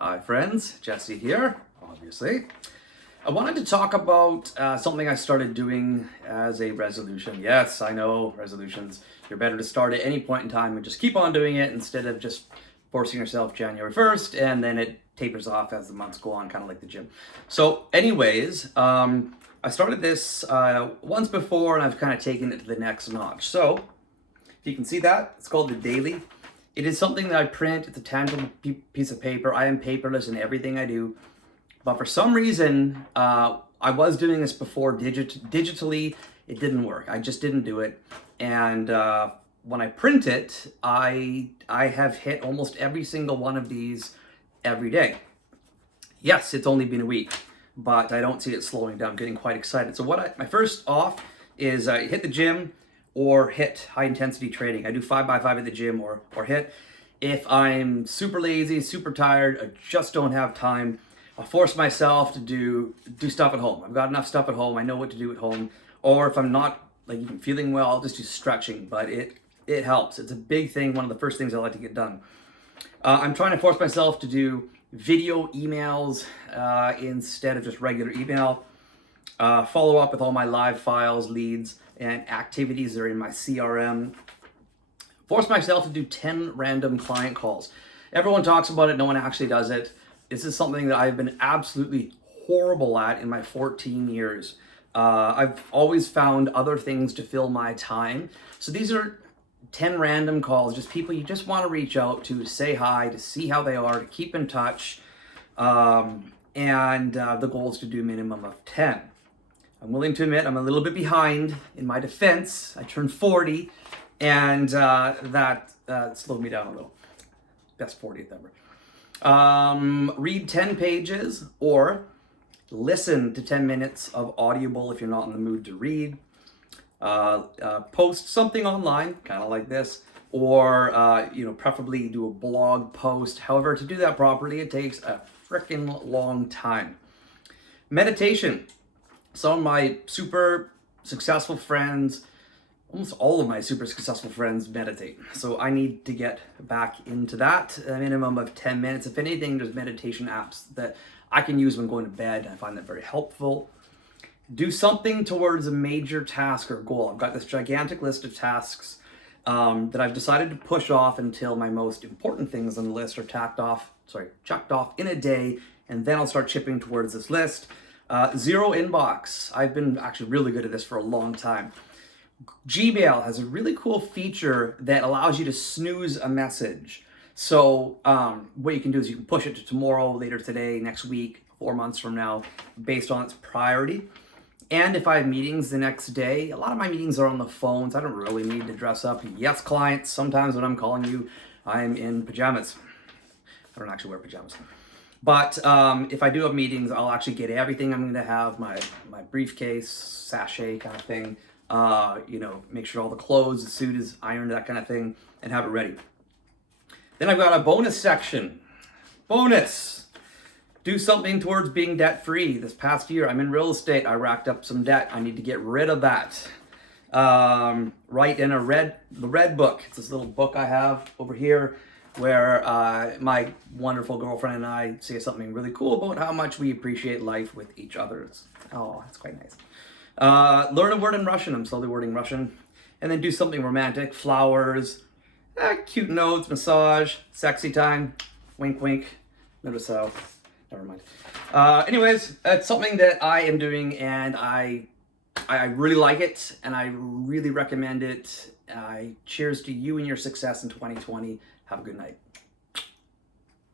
Hi friends, Jessi here, obviously. I wanted to talk about something I started doing as a resolution. Yes, I know, resolutions. You're better to start at any point in time and just keep on doing it instead of just forcing yourself January 1st and then it tapers off as the months go on, kind of like the gym. So anyways, I started this once before and I've kind of taken it to the next notch. So if you can see that, it's called the daily. It is something that I print. It's a tangible piece of paper. I am paperless in everything I do. But for some reason, I was doing this before digitally. It didn't work. I just didn't do it. And when I print it, I have hit almost every single one of these every day. Yes, it's only been a week, but I don't see it slowing down. I'm getting quite excited. So my first off is hit the gym or hit high intensity training. I do 5x5 at the gym or hit. If I'm super lazy, super tired, I just don't have time, I'll force myself to do stuff at home. I've got enough stuff at home. I know what to do at home. Or if I'm not like even feeling well, I'll just do stretching, but it helps. It's a big thing. One of the first things I like to get done. I'm trying to force myself to do video emails instead of just regular email. Follow up with all my live files, leads, and activities that are in my CRM. Force myself to do 10 random client calls. Everyone talks about it, no one actually does it. This is something that I've been absolutely horrible at in my 14 years. I've always found other things to fill my time. So these are 10 random calls, just people you just want to reach out to say hi, to see how they are, to keep in touch. And the goal is to do a minimum of 10. I'm willing to admit I'm a little bit behind in my defense. I turned 40 and that slowed me down a little. Best 40th ever. Read 10 pages or listen to 10 minutes of Audible if you're not in the mood to read. Post something online, kind of like this, or preferably do a blog post. However, to do that properly, it takes a freaking long time. Meditation. Some of my super successful friends, almost all of my super successful friends meditate. So I need to get back into that, a minimum of 10 minutes. If anything, there's meditation apps that I can use when going to bed. I find that very helpful. Do something towards a major task or goal. I've got this gigantic list of tasks that I've decided to push off until my most important things on the list are checked off in a day, and then I'll start chipping towards this list. Zero inbox. I've been actually really good at this for a long time. Gmail has a really cool feature that allows you to snooze a message. So what you can do is you can push it to tomorrow, later today, next week, 4 months from now, based on its priority. And if I have meetings the next day, a lot of my meetings are on the phones. I don't really need to dress up. Yes, clients, sometimes when I'm calling you, I'm in pajamas. I don't actually wear pajamas. But if I do have meetings, I'll actually get everything I'm going to have, my briefcase, sachet kind of thing, make sure all the clothes, the suit is ironed, that kind of thing, and have it ready. Then I've got a bonus section. Bonus! Do something towards being debt-free. This past year, I'm in real estate. I racked up some debt. I need to get rid of that. Write in the red book. It's this little book I have over here where my wonderful girlfriend and I say something really cool about how much we appreciate life with each other. Oh, that's quite nice. Learn a word in Russian. I'm slowly learning Russian. And then do something romantic. Flowers, cute notes, massage, sexy time, wink, wink. Notice how, never mind. Anyways, it's something that I am doing and I really like it and I really recommend it. Cheers to you and your success in 2020. Have a good night.